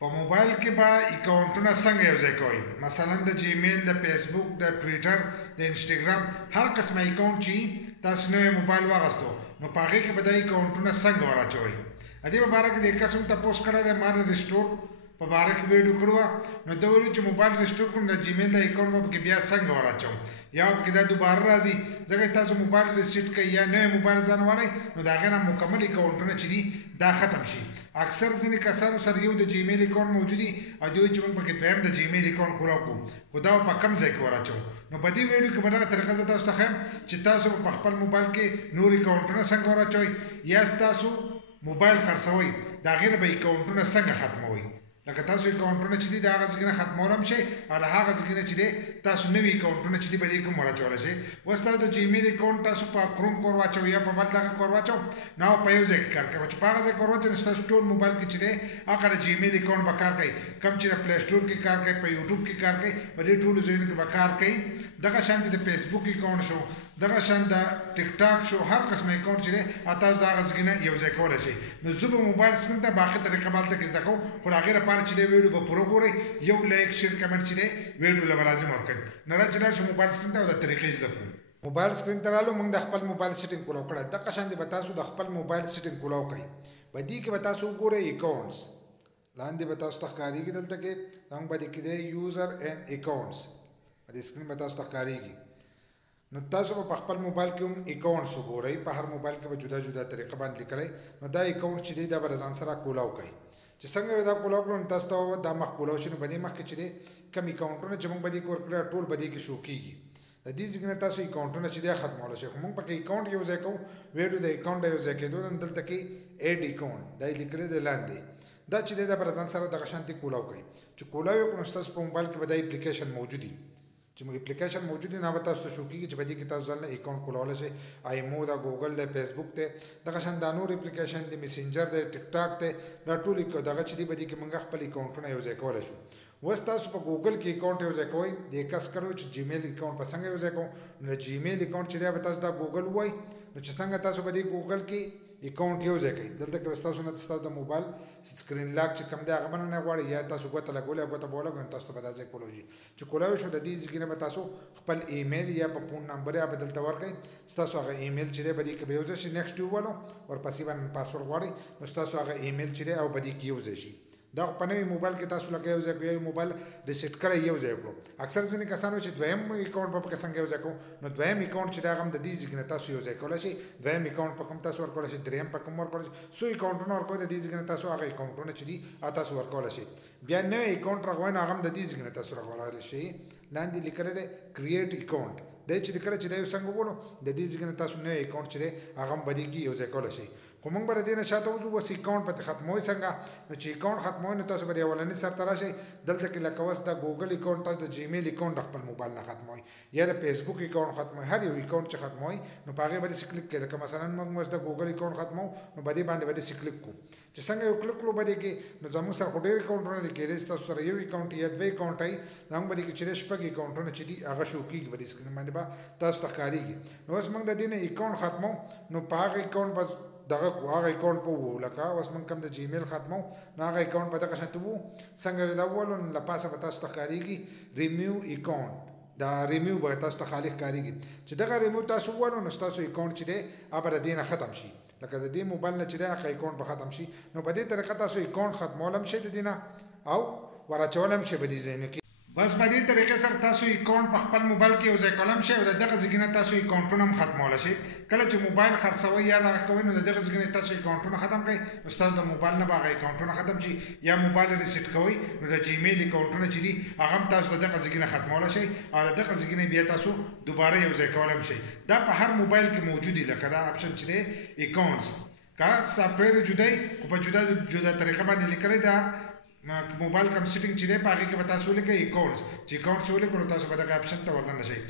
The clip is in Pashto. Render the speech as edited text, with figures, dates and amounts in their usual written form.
په موبایل کې به اکاونټونه څنګه یوځای کوئ؟ مثلا د جیمیل، د فیسبوک، د ټویټر، د انسټاګرام، هر قسمه اکاونټ چې تاسو نوی موبایل واغستو نو په هغې کې به دا اکاونټونه څنګه وراچوئ. د دې په باره کې د یو کس هم تپوس کړی دی، ما د ریسټور په باره کې ویډیو کړې وه. نو ده ویلي چې موبایل ریسټور کړم د جیمیل د اکاونټ به پکې بیا څنګه وراچوم، یا پکې دا دوباره راځي. ځکه چې تاسو موبایل ریسیټ کوئ یا نوی موبایل ځان والی نو د هغې نه مکمل اکاونټونه چې دي دا ختم شي. اکثر ځینې کسانو سره یو د جیمیل اکاونټ موجود وي او دوی وایي چې موږ پکې دویم د جیمیل اکاونټ کولاو کړو، خو دا به په کم ځای کې وراچوو. نو په دې ویډیو کې به دغه طریقه زه تاسو ته ښیم چې تاسو په خپل موبایل کې نور اکاونټونه څنګه وراچوئ، یا ستاسو موبایل خرڅوئ د هغې نه به اکاونټونه څنګه ختموئ. لکه تاسو اکاونټونه چې دي د هغه ځای نه ختمول هم شئ او د هغه ځای نه چې دی تاسو نوي اکاونټونه چې دي به دې کوم وراچولی شئ. اوس تاسو د جیمیل اکاونټ تاسو په کروم کې ورواچوئ یا په بل دغه کې ورواچوئ نو په یو ځای کې کار کوي. چې په هغه ځای کې ورواچوئ نو ستاسو ټول موبایل کې چې دی هغه د جیمیل اکاونټ به کار کوي. کوم چې د پلی سټور کې کار کوي، په یوټیوب کې کار کوي، په دې ټولو ځایونو کې به کار کوي. دغه شان د فیسبوک اکاونټ شو، دغه شان د ټیک ټاک شو، هر قسمه اکاونټ چې دی تاسو د هغه ځای نه یو ځای کولی شئ. نو زه به موبایل سکرین ته باقي طریقه به هلته کې زده کوم، خو د هغې لپاره چې دی ویډیو به پوره ګورئ، یو لایک شیر کمنټ چې دی ویډیو له به لازم ورکړئ. نو راځئ چې لاړ شو موبایل سکرین ته او د طریقې زده کړو. موبایل سکرین ته رالو، موږ د خپل موبایل سیټینګ کولاو کړی. دغه شان به تاسو د خپل موبایل سیټینګ کولاو کوئ. په دې کې به تاسو وګورئ اکاونټس، لاندې به تاسو ته ښکارېږي دلته کې زموږ به دې کې دی یوزر اینډ اکاونټس، په دې سکرین به تاسو ته ښکارېږي. نو تاسو په خپل موبایل کې هم اکاونټس وګورئ، په هر موبایل کې به جدا جدا طریقه باندې لیکلی. نو دا اکاونټ چې دی دا به له ځان سره کولاو کوئ. چې څنګه دا کولاو کړو نو تاسو ته دا مخ کولاو شي. نو په دې مخ کې چې دی کوم اکاونټونه چې موږ به دې کې ورکړي ټول به دې کې شو کېږي. د دې ځای نه تاسو اکاونټونه چې دی ختمولی شئ، خو موږ پکې اکاونټ یو ځای کوو. ویډیو د اکاونټ د یو ځای کېدو نه دلته کې ایډ اکاونټ دا یې لیکلی دی لاندې. دا چې دی دا به له ځان سره دغه شانتې کولاو کوئ. چې کولاو یې وکړو نو ستاسو په موبایل کې به دا اپلیکیشن موجود وي. چې موږ اپلیکیشن موجود نه به تاسو ته شو کېږي چې په دې کې تاسو ځان له اکاونټ کولاولی شئ. آیمو ده، ګوګل ده، فیسبوک دی، دغه شان دا نور اپلیکیشن دی، میسنجر دی، ټیک ټاک دی، دا ټول دغه چې دي په دې کې موږ خپل اکاونټونه یو ځای کولی شو. اوس تاسو په ګوګل کې اکاونټ یو ځای کوئ. د کس کړو چې جیمیل اکاونټ په څنګه یو ځای کوم، نو د جیمیل اکاونټ چې دی به تاسو دا ګوګل ووایئ. نو چې څنګه تاسو په دې ګوګل کې اکاونټ یو ځای کوئ، دلته کې به ستاسو نه ستاسو د موبایل سکرین لاک چې کوم دی هغه مننه غواړي، یا تاسو ګوته لګولې او ګوته به ولګوئ نو تاسو ته به دا ځای کولاو شي. چې کولاو شو د دې ځای نه به تاسو خپل ایمیل یا په فون نمبر یا به دلته ورکړئ. ستاسو هغه ایمیل چې دی په دې کې به یو ځای شي. نیکسټ یې ووالو، ورپسې به پاسورډ غواړئ نو ستاسو هغه ایمیل چې دی او په دې کې یو ځای شي. دا په نوي موبایل کې تاسو لکه یو ځای کړو، یو موبایل ریسیټ کړی یو ځای کړو. اکثر ځینې کسانو چې دویم اکاونټ به پکې څنګه یو ځای کوو، نو دویم اکاونټ چې دی هغه هم د دې ځای نه تاسو یو ځای کولی شئ. دویم اکاونټ په کوم تاسو ورکولی شئ، دریم په کوم ورکولی شئ، څو اکاونټونه ورکوئ د دې ځای نه تاسو هغه اکاونټونه چې دي تاسو ورکولی شئ. بیا نوی اکاونټ راغوئ نو هغه هم د دې ځای نه تاسو راغولی شئ. لاندې لیکلی دی کریټ اکاونټ، دی چې کله چې دا یو څنګه وګورو د دې ځای نه تاسو نوی اکاونټ چې دی هغه هم به دې کې یو ځای کولی شئ. خو موږ به د دې نه شاته وځو. اوس اکاونټ به ختموئ څنګه؟ نو چې اکاونټ ختموئ نو تاسو به د اولني سر ته راشئ. دلته کې لکه اوس د ګوګل اکاونټ تاسو د جیمیل اکاونټ د خپل موبایل نه ختموئ یا د فیسبوک اکاونټ ختموئ، هر یو اکاونټ چې ختموئ نو په هغې به داسې کلیک کوئ. لکه مثلا موږ اوس د ګوګل اکاونټ ختموو نو په دې باندې به داسې کلیک کوو. چې څنګه یو کلیک کړو په دې کې نو زموږ سره خو ډېر اکاونټونه دي، کېدای شي تاسو سره یو اکاونټ یا دوه اکاونټ وي. زموږ په دې کې چې دی شپږ اکاونټونه چې دي هغه شو کېږي، په دې سکرین باندې به تاسو ته ښکارېږي. نو اوس موږ د دې نه اکاونټ ختموو نو په هغه اکاونټ به دغه هغه اکاونټ په وو. لکه اوس موږ کوم د جیمیل ختموو نو هغه اکاونټ به دغه شانتې وو. څنګه دا ووالو نو له پاسه به تاسو ته ښکارېږي ریمیو اکاونټ. دا ریمیو به تاسو ته خالي ښکارېږي. چې دغه ریمیو تاسو ووالو نو ستاسو اکاونټ چې دی هغه به د دې نه ختم شي. لکه د دې موبایل نه چې دی هغه اکاونټ به ختم شي. نو په دې طریقه تاسو اکاونټ ختمولی هم شئ د دې نه او وراچولی هم شئ په دې ځایونو کې. بس په دې طریقې سره تاسو اکاونټ په خپل موبایل کې یو ځای کولی هم شئ او د دغه ځای نه تاسو اکاونټونه هم ختمولی شئ. کله چې موبایل خرڅوئ یا دغه کوئ نو د دغه ځای نه تاسو اکاونټونه ختم کړئ نو ستاسو د موبایل نه به هغه اکاونټونه ختم شي. یا موبایل ریسیټ کوئ نو د جیمیل اکاونټونه چې دي هغه هم تاسو د دغه ځای نه ختمولی شئ او د دغه ځای نه بیا تاسو دوباره یو ځای کولی هم شئ. دا په هر موبایل کې موجود دي. لکه دا اپشن چې دی اکاونټس کا سافټویر جدای خو په جدا طریقه باندې لیکلی دا موبایل کم سیټینګ چې دی په هغې کې به تاسو ولیکئ اکاونټس. چې اکاونټس ولیکئ نو تاسو به دغه اپشن ته ورننه شئ.